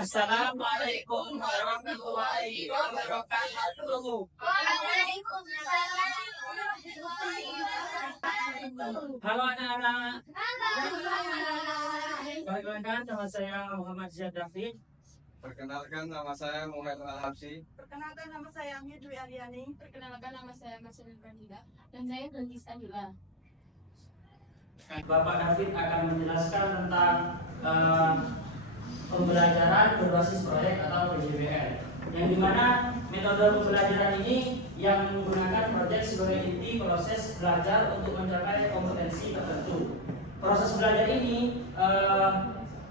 Assalamualaikum warahmatullahi wabarakatuh. Waalaikumsalam warahmatullahi wabarakatuh. Halo anak-anak, Halo. perkenalkan nama saya Muhammad Ziyad David. Perkenalkan nama saya Muhammad Al-Habsi. Perkenalkan nama saya Ami Dwi Aliani. Perkenalkan nama saya Marcelin Pradila dan saya Belkis Adila. Bapak David akan menjelaskan tentang pembelajaran berbasis proyek atau PJBL, yang dimana metode pembelajaran ini yang menggunakan proyek sebagai inti proses belajar untuk mencapai kompetensi tertentu. Proses belajar ini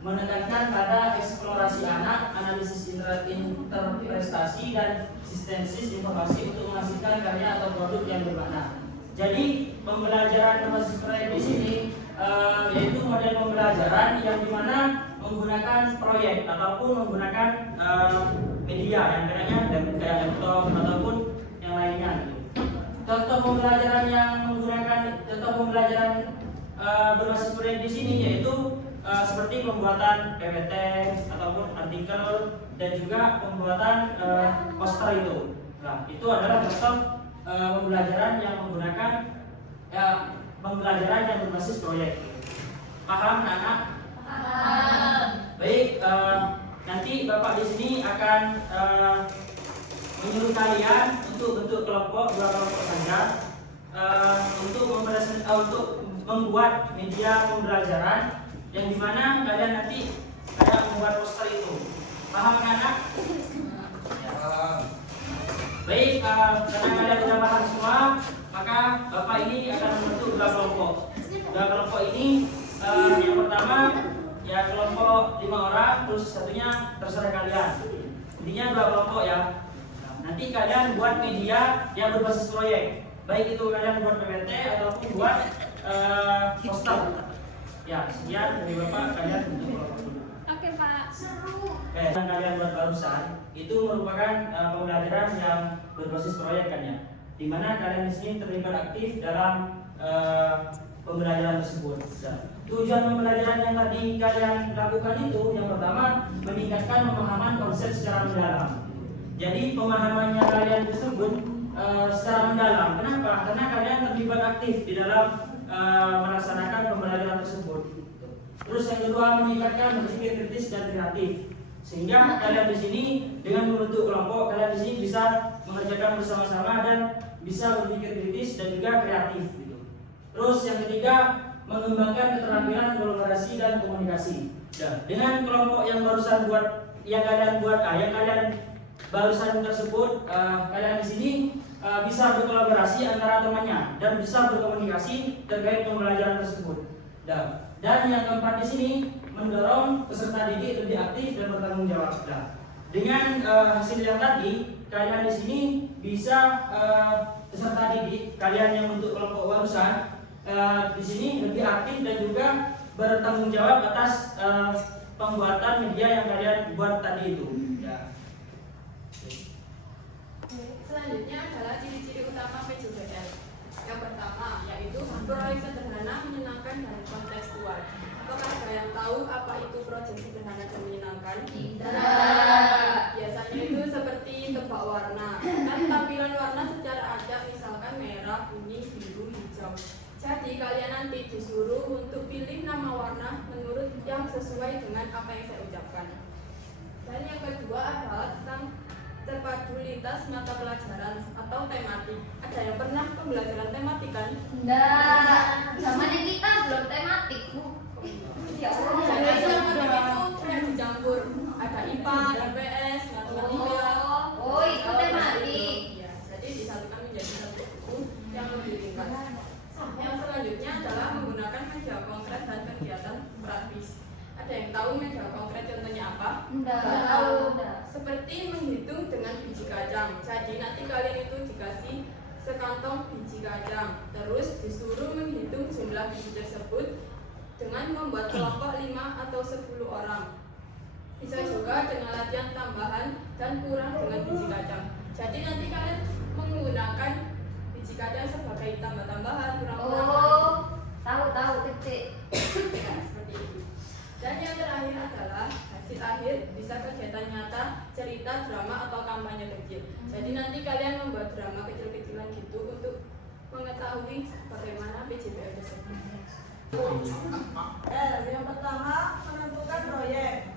menekankan pada eksplorasi anak, analisis interpretasi dan sintesis informasi untuk menghasilkan karya atau produk yang bermakna. Jadi pembelajaran berbasis proyek di sini yaitu model pembelajaran yang dimana menggunakan proyek ataupun menggunakan media yang kayak laptop ataupun yang lainnya. Contoh pembelajaran berbasis proyek di sini yaitu seperti pembuatan PPT ataupun artikel dan juga pembuatan poster itu. Nah, itu adalah contoh pembelajaran yang menggunakan pembelajaran yang berbasis proyek. Paham, anak? Paham. Baik, nanti Bapak di sini akan menyuruh kalian untuk bentuk kelompok, 2 kelompok saja, untuk membuat media pembelajaran yang dimana kalian nanti kayak membuat poster itu. Paham, anak? Baik, karena kalian sudah paham semua, maka Bapak ini akan membentuk 2 kelompok. 2 kelompok ini, yang pertama ya kelompok 5 orang, terus satunya terserah kalian. Intinya 2 kelompok ya. Nanti kalian buat media yang berbasis proyek, baik itu kalian buat PPT ataupun buat poster. Ya, sekian dari Bapak, kalian bentuk kelompok dulu. Oke Pak, seru. Yang kalian buat barusan itu merupakan pembelajaran yang berbasis proyek kan ya, dimana kalian di sini terlibat aktif dalam pembelajaran tersebut. Nah, tujuan pembelajaran yang tadi kalian lakukan itu yang pertama meningkatkan pemahaman konsep secara mendalam. Jadi pemahamannya kalian tersebut secara mendalam. Kenapa? Karena kalian terlibat aktif di dalam melaksanakan pembelajaran tersebut. Terus yang kedua meningkatkan berpikir kritis dan kreatif. Sehingga kalian di sini dengan membentuk kelompok, kalian di sini bisa mengerjakan bersama-sama dan bisa berpikir kritis dan juga kreatif gitu. Terus yang ketiga mengembangkan keterampilan kolaborasi dan komunikasi. Nah, dengan kelompok yang barusan yang kalian barusan tersebut, kalian di sini bisa berkolaborasi antara temannya dan bisa berkomunikasi terkait pembelajaran tersebut. Dan yang keempat di sini mendorong peserta didik lebih aktif dan bertanggung jawab. Dengan hasil yang tadi, kalian di sini bisa peserta didik kalian yang untuk kelompok barusan di sini lebih aktif dan juga bertanggung jawab atas pembuatan media yang kalian buat tadi itu. Selanjutnya adalah ciri-ciri utama PJBL. Yang pertama yaitu proyek sederhana, menyenangkan dan kontekstual. Apakah ada yang tahu apa itu proyek sederhana dan menyenangkan? Tidak. Biasanya itu seperti tebak warna. Kan tampilan warna secara acak, misalkan merah, kuning, biru, hijau. Jadi kalian nanti disuruh untuk pilih nama warna menurut yang sesuai dengan apa yang saya ucapkan. Dan yang kedua adalah tentang terpadu lintas mata pelajaran atau tematik. Ada yang pernah pembelajaran tematik kan? Enggak. Zamannya kita belum tematik, Bu. Ya Allah. Jadi tematik itu kayak dicampur. Ada IPA, IPS, matematika. Oh, itu tematik. Ya, jadi disatukan menjadi satu buku yang lebih ringkas. Yang selanjutnya adalah menggunakan media konkret dan kegiatan praktis. Ada yang tahu media konkret contohnya apa? Enggak. Seperti menghitung dengan biji kacang. Jadi nanti kalian itu dikasih sekantong biji kacang, terus disuruh menghitung jumlah biji tersebut dengan membuat kelompok 5 atau 10 orang. Bisa juga dengan latihan tambahan dan kurang dengan biji kacang. Jadi nanti kalian menggunakan biji kacang sebagai tambah-tambahan, kurang-kurangan. Oh, tahu kecil. Ya, seperti itu. Dan yang terakhir adalah hasil akhir bisa kegiatan nyata, cerita, drama, atau kampanye kecil. Jadi nanti kalian membuat drama kecil-kecilan gitu untuk mengetahui bagaimana PJBL tersebut. Yang pertama menentukan proyek.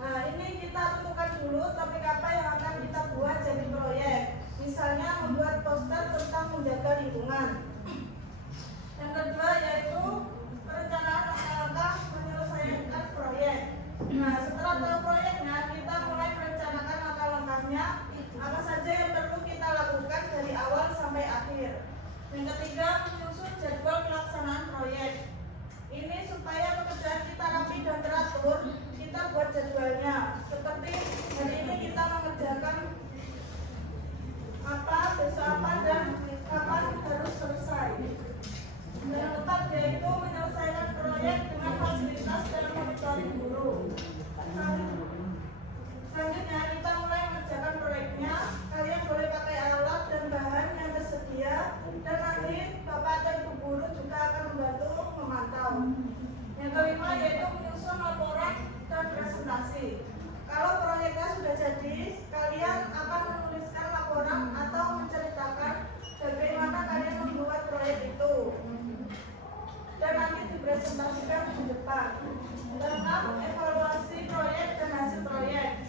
Nah, ini kita tentukan dulu topik apa yang akan kita buat jadi proyek. Misalnya membuat poster tentang menjaga lingkungan. Yang kedua yaitu perencanaan langkah menyelesaikan proyek. Nah, setelah tahu proyeknya, kita mulai merencanakan langkah-langkahnya, apa saja yang perlu kita lakukan dari awal sampai akhir. Yang ketiga, menyusun jadwal pelaksanaan proyek. Ini supaya pekerjaan kita rapi dan teratur, kita buat jadwalnya. Seperti hari ini kita mengerjakan apa, besok apa, dan kapan harus selesai. Dan yang keempat yaitu menyelesaikan proyek dengan fasilitas dan monitoring guru. Selanjutnya kita mulai mengerjakan proyeknya. Kalian boleh pakai alat dan bahan yang tersedia, dan nanti Bapak dan Ibu guru juga akan membantu memantau. Yang kelima yaitu menyusun laporan dan presentasi. Kalau proyeknya sudah jadi, kalian akan menuliskan laporan atau menceritakan bagaimana kalian membuat proyek itu, dan nanti dipresentasikan di depan. Tentang evaluasi proyek dan hasil proyek.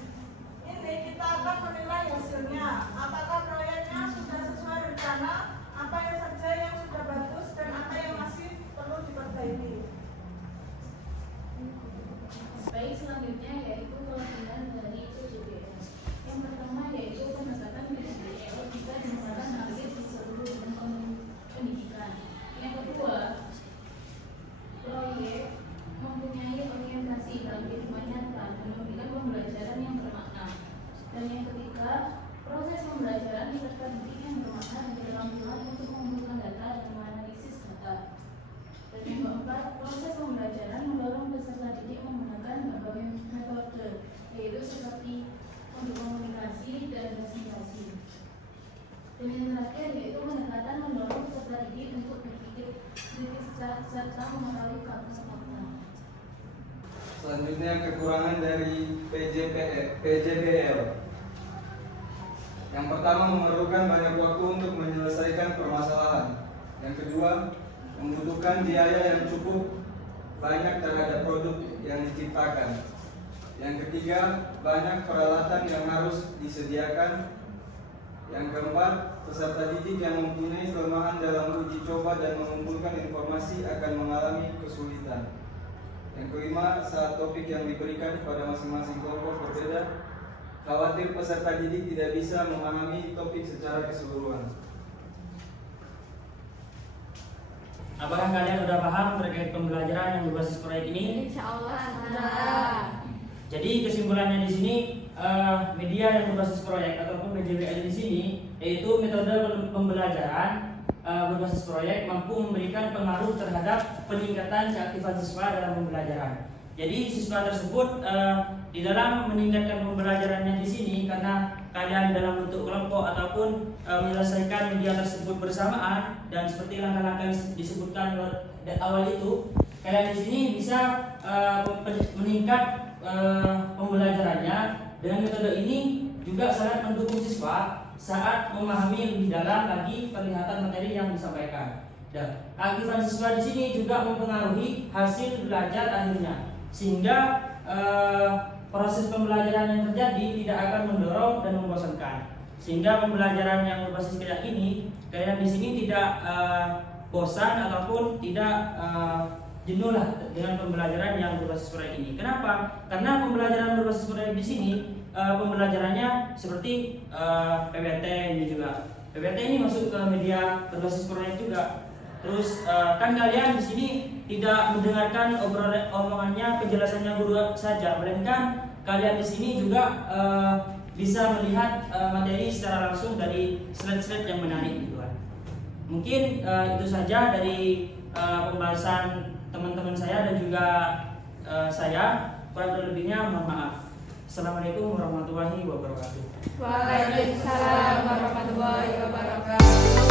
Ini kita akan menilai hasilnya. Apakah proyeknya sudah sesuai rencana, apa yang saja yang sudah bagus, dan apa yang masih perlu diperbaiki. Baik, selanjutnya yaitu kelebihan dari PJBL. Yang pertama yaitu pendekatan PJBL bisa dilakukan hampir di seluruh pendidikan. Yang kedua, proyek mempunyai orientasi dalam kehidupan nyata dan memberikan pembelajaran yang bermakna. Dan yang ketiga, proses pembelajaran disertai didik yang bermakna dan keterampilan untuk mengumpulkan data dan menganalisis data. Dan yang keempat, proses pembelajaran mendorong peserta didik menggunakan berbagai metode, yaitu seperti untuk komunikasi dan presentasi. Dan yang terakhir yaitu pendekatan mendorong peserta didik untuk berpikir kritis serta mengetahui fakta-fakta. Selanjutnya kekurangan dari PJBL. Yang pertama, memerlukan banyak waktu untuk menyelesaikan permasalahan. Yang kedua, membutuhkan biaya yang cukup banyak terhadap produk yang diciptakan. Yang ketiga, banyak peralatan yang harus disediakan. Yang keempat, peserta didik yang mempunyai kelemahan dalam uji coba dan mengumpulkan informasi akan mengalami kesulitan. Yang kelima, saat topik yang diberikan kepada masing-masing kelompok berbeda, khawatir peserta didik tidak bisa memahami topik secara keseluruhan. Apakah kalian sudah paham terkait pembelajaran yang berbasis proyek ini? Insya Allah sudah. Jadi kesimpulannya di sini, media yang berbasis proyek ataupun PJBL di sini yaitu metode pembelajaran berbasis proyek mampu memberikan pengaruh terhadap peningkatan keaktifan siswa dalam pembelajaran. Jadi siswa tersebut di dalam meningkatkan pembelajarannya di sini karena kalian dalam bentuk kelompok ataupun menyelesaikan media tersebut bersamaan, dan seperti langkah-langkah yang disebutkan awal itu, kalian di sini bisa meningkat pembelajarannya. Dengan metode ini juga sangat mendukung siswa saat memahami lebih dalam lagi penglihatan materi yang disampaikan. Dan keaktifan siswa di sini juga mempengaruhi hasil belajar akhirnya, sehingga proses pembelajaran yang terjadi tidak akan mendorong dan membosankan. Sehingga pembelajaran yang berbasis proyek ini, kalian di sini tidak bosan ataupun tidak jenuh lah dengan pembelajaran yang berbasis proyek ini. Kenapa? Karena pembelajaran berbasis proyek di sini pembelajarannya seperti PPT ini juga. PPT ini masuk ke media berbasis proyek juga. Terus kan kalian di sini tidak mendengarkan omongannya, penjelasannya guru saja, melainkan kalian di sini juga bisa melihat materi secara langsung dari slide-slide yang menarik gitu kan. Mungkin itu saja dari pembahasan teman-teman saya dan juga saya. Kurang lebihnya mohon maaf. Assalamualaikum warahmatullahi wabarakatuh. Waalaikumsalam warahmatullahi wabarakatuh.